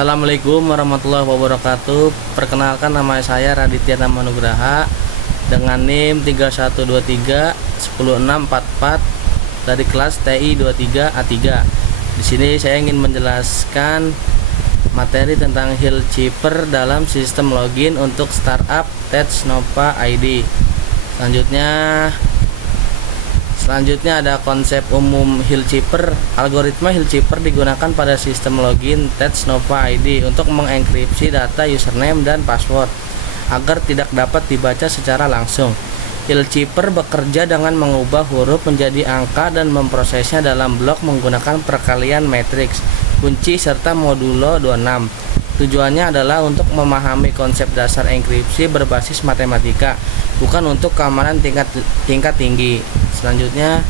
Assalamualaikum warahmatullahi wabarakatuh. Perkenalkan, nama saya Raditya Nugraha dengan NIM 3123 10644 dari kelas TI 23A3. Di sini saya ingin menjelaskan materi tentang Hill Cheaper dalam sistem login untuk startup Technova ID. Selanjutnya ada konsep umum Hill Cheaper. Algoritma Hill Cheaper digunakan pada sistem login Technova ID untuk mengenkripsi data username dan password agar tidak dapat dibaca secara langsung. Hill Cheaper bekerja dengan mengubah huruf menjadi angka dan memprosesnya dalam blok menggunakan perkalian matriks, kunci, serta modulo 26. Tujuannya adalah untuk memahami konsep dasar enkripsi berbasis matematika, bukan untuk keamanan tingkat tinggi. Selanjutnya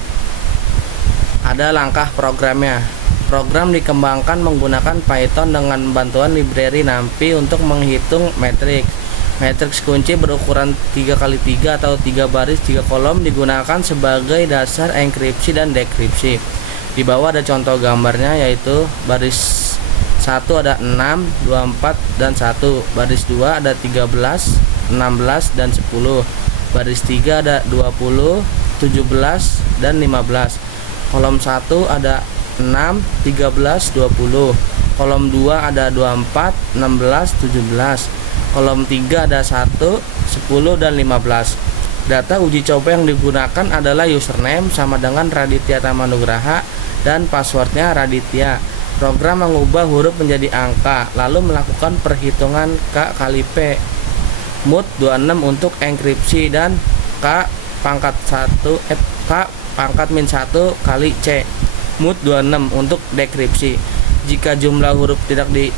ada langkah programnya. Program dikembangkan menggunakan Python dengan bantuan library NumPy untuk menghitung matriks. Matriks kunci berukuran 3x3 atau 3 baris 3 kolom digunakan sebagai dasar enkripsi dan dekripsi. Di bawah ada contoh gambarnya, yaitu baris 1 ada 6, 24, dan 1. Baris 2 ada 13, 16, dan 10. Baris 3 ada 20, 17, dan 15. Kolom 1 ada 6, 13, 20. Kolom 2 ada 24, 16, 17. Kolom 3 ada 1, 10, dan 15. Data uji coba yang digunakan adalah username sama dengan Raditya Nugraha dan passwordnya Raditya. Program mengubah huruf menjadi angka, lalu melakukan perhitungan K kali P, mood 26 untuk enkripsi, dan K pangkat 1 kali C, mood 26 untuk dekripsi. Jika jumlah huruf tidak di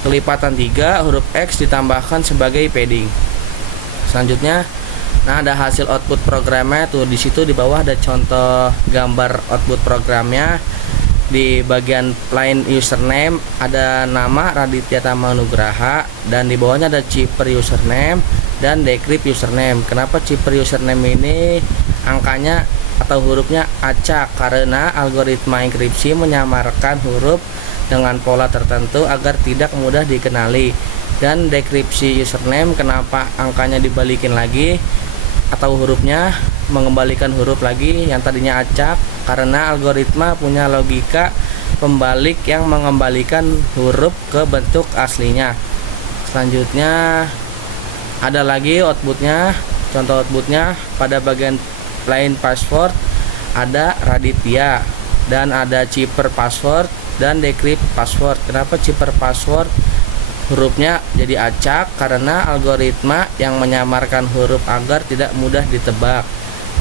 kelipatan 3, huruf X ditambahkan sebagai padding. Selanjutnya, ada hasil output programnya tuh. Di situ di bawah ada contoh gambar output programnya. Di bagian line username ada nama Raditya Nugraha, dan di bawahnya ada cheaper username dan decrypt username. Kenapa cheaper username ini angkanya atau hurufnya acak? Karena algoritma enkripsi menyamarkan huruf dengan pola tertentu agar tidak mudah dikenali. Dan dekripsi username, kenapa angkanya dibalikin lagi atau hurufnya mengembalikan huruf lagi yang tadinya acak? Karena algoritma punya logika pembalik yang mengembalikan huruf ke bentuk aslinya. Selanjutnya ada lagi outputnya. Contoh outputnya, pada bagian line password ada Raditya, dan ada cheaper password dan decrypt password. Kenapa cheaper password hurufnya jadi acak? Karena algoritma yang menyamarkan huruf agar tidak mudah ditebak.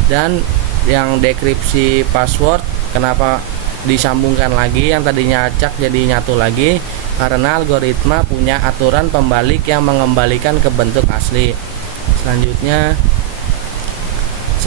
Dan yang dekripsi password, kenapa disambungkan lagi yang tadinya acak jadi nyatu lagi? Karena algoritma punya aturan pembalik yang mengembalikan ke bentuk asli. Selanjutnya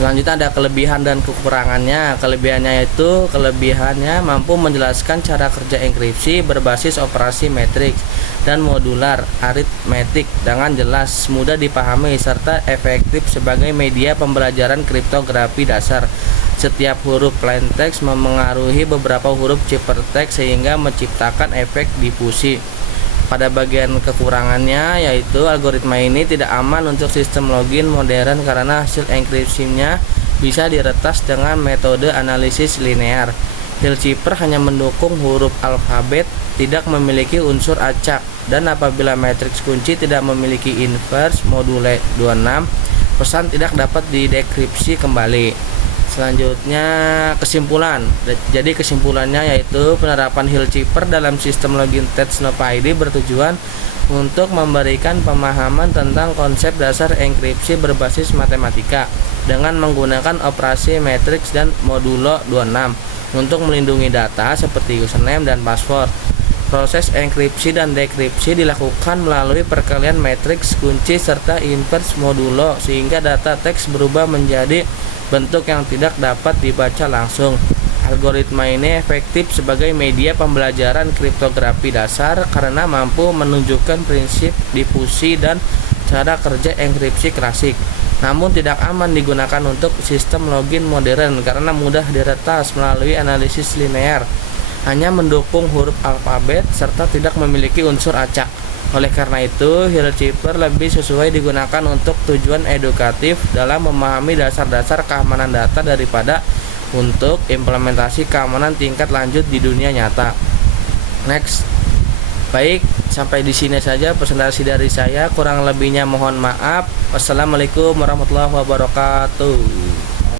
ada kelebihan dan kekurangannya. Kelebihannya mampu menjelaskan cara kerja enkripsi berbasis operasi matriks dan modular aritmetik dengan jelas, mudah dipahami, serta efektif sebagai media pembelajaran kriptografi dasar. Setiap huruf plain text memengaruhi beberapa huruf ciphertext sehingga menciptakan efek difusi. Pada bagian kekurangannya, yaitu algoritma ini tidak aman untuk sistem login modern karena hasil enkripsinya bisa diretas dengan metode analisis linear. Hill Cheaper hanya mendukung huruf alfabet, tidak memiliki unsur acak, dan apabila matriks kunci tidak memiliki inverse module 26, pesan tidak dapat didekripsi kembali. Selanjutnya kesimpulan. Jadi kesimpulannya yaitu penerapan Hill Cheaper dalam sistem login Technova ID bertujuan untuk memberikan pemahaman tentang konsep dasar enkripsi berbasis matematika dengan menggunakan operasi matriks dan modulo 26 untuk melindungi data seperti username dan password. Proses enkripsi dan dekripsi dilakukan melalui perkalian matriks, kunci, serta inverse modulo sehingga data teks berubah menjadi bentuk yang tidak dapat dibaca langsung. Algoritma ini efektif sebagai media pembelajaran kriptografi dasar karena mampu menunjukkan prinsip difusi dan cara kerja enkripsi klasik. Namun tidak aman digunakan untuk sistem login modern karena mudah diretas melalui analisis linear. hanya mendukung huruf alfabet serta tidak memiliki unsur acak. Oleh karena itu, HillChipper lebih sesuai digunakan untuk tujuan edukatif dalam memahami dasar-dasar keamanan data daripada untuk implementasi keamanan tingkat lanjut di dunia nyata. Next. Baik, sampai di sini saja presentasi dari saya. Kurang lebihnya mohon maaf. Wassalamualaikum warahmatullahi wabarakatuh.